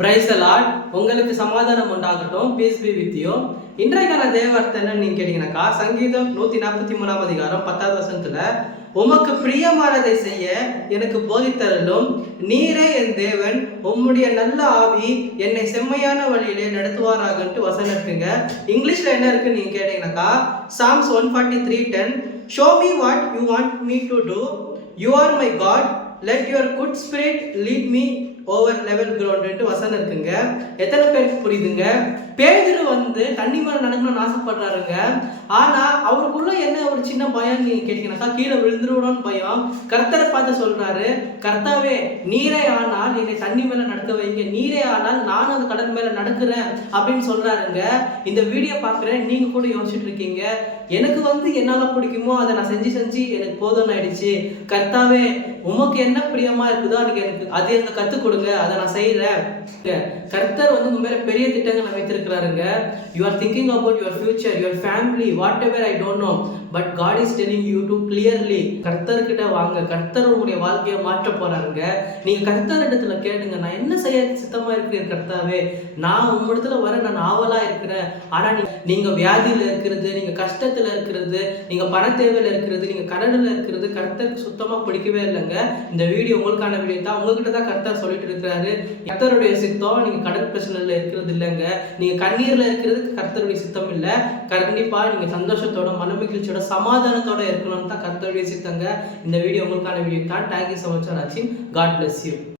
Praise the Lord. உங்களுக்கு சமாதானம் உண்டாகட்டும். Piece be with you. இன்றைக்கான தேவவார்த்தை என்னன்னு நீங்க கேட்டீங்கன்னாக்கா, சங்கீதம் 143 அதிகாரம் 10வது வசனத்துல, உமக்கு பிரியமானதை செய்ய எனக்கு போதித்தரலும், நீரே என் தேவன், உம்முடைய நல்ல ஆவி என்னை செம்மையான வழியிலே நடத்துவாராகன்ட்டு வசனம் இருக்குங்க. இங்கிலீஷ்ல என்ன இருக்குன்னு நீங்க கேட்டீங்கன்னாக்கா, Psalms 143:10, show me what you want me to do, you are my God, let your good spirit lead me over level ground வசனம் இருக்குங்க. எத்தனை பேருக்கு புரியுதுங்க? பேதுரு தண்ணி மேல நடக்கணும்னு ஆசைப்படுறாருங்க. ஆனா அவருக்குள்ள என்ன ஒரு சின்ன பயம் நீங்க கேட்டீங்கன்னாக்கா, கீழே விழுந்துருவோம்னு பயம். கர்த்தரை பார்த்து சொல்றாரு, கர்த்தாவே நீரே ஆனால் என்னை தண்ணி மேல நடக்க வைங்க, நீரே ஆனால் நானும் அந்த கடல் மேல நடக்கிறேன் அப்படின்னு சொல்றாருங்க. இந்த வீடியோ பார்க்குறேன், நீங்க கூட யோசிச்சுட்டு இருக்கீங்க, எனக்கு என்னால பிடிக்குமோ அதை நான் செஞ்சு எனக்கு போதும்னு ஆயிடுச்சு. கர்த்தாவே உமக்கு என்ன பிரியமா இருக்குதோ எனக்கு அது எனக்கு கத்துக் கொடுங்க, அதை நான் செய்யறேன். கர்த்தர் உங்க மேல பெரிய திட்டங்கள் வைத்திருக்கிறாருங்க. You are thinking about your future, your family, whatever I don't know, but God is telling you to clearly. கர்த்தர் கிட்ட வாங்க, கர்த்தர் உங்களுடைய வாழ்க்கையை மாற்ற போறாருங்க. நீங்க கர்த்தர் இடத்துல கேளுங்க, நான் என்ன செய்ய சித்தமா இருக்கிறேன் கர்த்தாவே, நான் உம்மிடத்துல வர நான் ஆவலா இருக்கிறேன். ஆனா நீங்க வியாதியில இருக்கிறது, நீங்க கஷ்டத்துல இருக்கிறது, நீங்க பண தேவையில இருக்கிறது, நீங்க கடனில் இருக்கிறது கர்த்தருக்கு சுத்தமா பிடிக்கவே இல்லைங்க. இந்த வீடியோ உங்களுக்கான வீடியோ தான். உங்ககிட்ட தான் கர்த்தர் சொல்லிட்டு இருக்கிறாரு, கர்த்தருடைய சித்தம் நீங்க கடன் பிரச்சனைல இருக்கிறது இல்லைங்க, நீங்க கண்ணீர்ல இருக்கிறது கர்த்தருடைய சித்தம் இல்ல. கண்டிப்பா நீங்க சந்தோஷத்தோட, மனமகிழ்ச்சியோட, சமாதானத்தோட இருக்கணும்னு தான் கர்த்தருடைய சித்தங்க. இந்த வீடியோ உங்களுக்கான வீடியோ தான். Thank you so much for watching. God bless you.